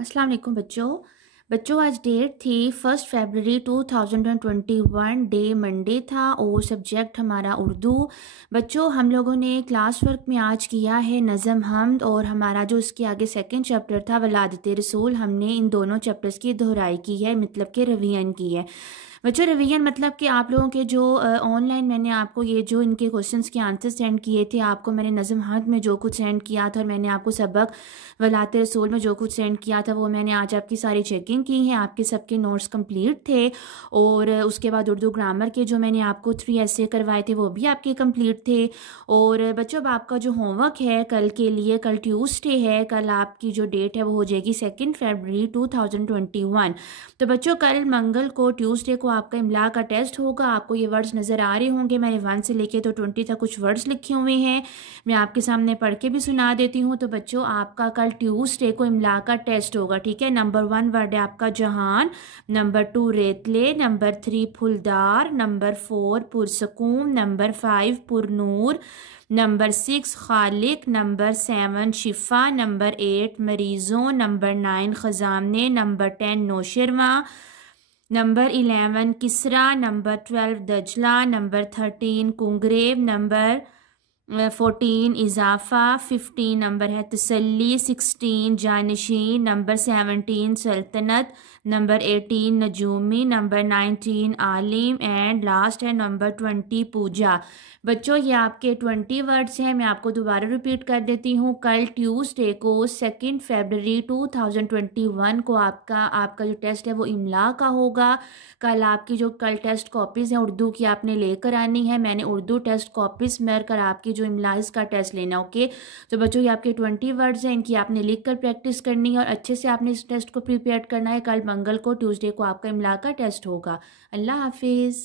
अस्सलाम वालेकुम बच्चों आज डेट थी 1 फरवरी 2021। डे मंडे था और सब्जेक्ट हमारा उर्दू। बच्चों हम लोगों ने क्लास वर्क में आज किया है नज़म हमद, और हमारा जो इसके आगे सेकंड चैप्टर था वलादत रसूल, हमने इन दोनों चैप्टर्स की दोहराई की है, मतलब कि रिवीजन की है। बच्चों रिवीजन मतलब कि आप लोगों के जो ऑनलाइन मैंने आपको ये जो इनके क्वेश्चंस के आंसर सेंड किए थे, आपको मैंने नज़म हमद में जो कुछ सेंड किया था और मैंने आपको सबक वलात रसूल में जो कुछ सेंड किया था वो मैंने आज आपकी सारी चेकिंग की है। आपके सबके नोट्स कंप्लीट थे, और उसके बाद उर्दू ग्रामर के जो मैंने आपको 3 ऐसे करवाए थे वो भी आपके कंप्लीट थे। और बच्चों अब आपका जो होमवर्क है कल के लिए, कल ट्यूसडे है, कल आपकी जो डेट है वो हो जाएगी 2 फरवरी 2021। तो बच्चों कल मंगल को, ट्यूसडे को आपका इमला का टेस्ट होगा। आपको ये वर्ड्स नज़र आ रहे होंगे, मैंने 1 से लेके तो 20 तक कुछ वर्ड्स लिखे हुए हैं, मैं आपके सामने पढ़ के भी सुना देती हूँ। तो बच्चों आपका कल ट्यूसडे को इमला का टेस्ट होगा, ठीक है। नंबर 1 वर्ड है आपका जहान, नंबर 2 रेतले, नंबर 3 फुलदार, नंबर 4 पुरसकून, नंबर 5 पुरनूर, नंबर 6 खालिक, नंबर 7 शिफा, नंबर 8 मरीजों, नंबर 9 खजामने, नंबर 10 नौशरवा, नंबर 11 किसरा, नंबर 12 दजला, नंबर 13 कुंगरेब, नंबर 14 इजाफा, 15 नंबर है तसल्ली, 16 जानशीन, नंबर 17 सल्तनत, नंबर 18 नजूमी, नंबर 19 आलिम, एंड लास्ट है नंबर 20 पूजा। बच्चों ये आपके 20 वर्ड्स हैं, मैं आपको दोबारा रिपीट कर देती हूँ। कल ट्यूसडे को 2 फरवरी 2021 को आपका जो टेस्ट है वो इमला का होगा। कल आपकी जो कल टेस्ट कॉपीज़ हैं उर्दू की आपने लेकर आनी है। मैंने उर्दू टेस्ट कॉपीज़ में कर आपकी जो इमलाइज का टेस्ट लेना, ओके। तो बच्चों ये आपके 20 वर्ड्स हैं, इनकी आपने लिख कर प्रैक्टिस करनी है और अच्छे से आपने इस टेस्ट को प्रिपेयर करना है। कल मंगल को, ट्यूसडे को आपका इमला का टेस्ट होगा। अल्लाह हाफिज़।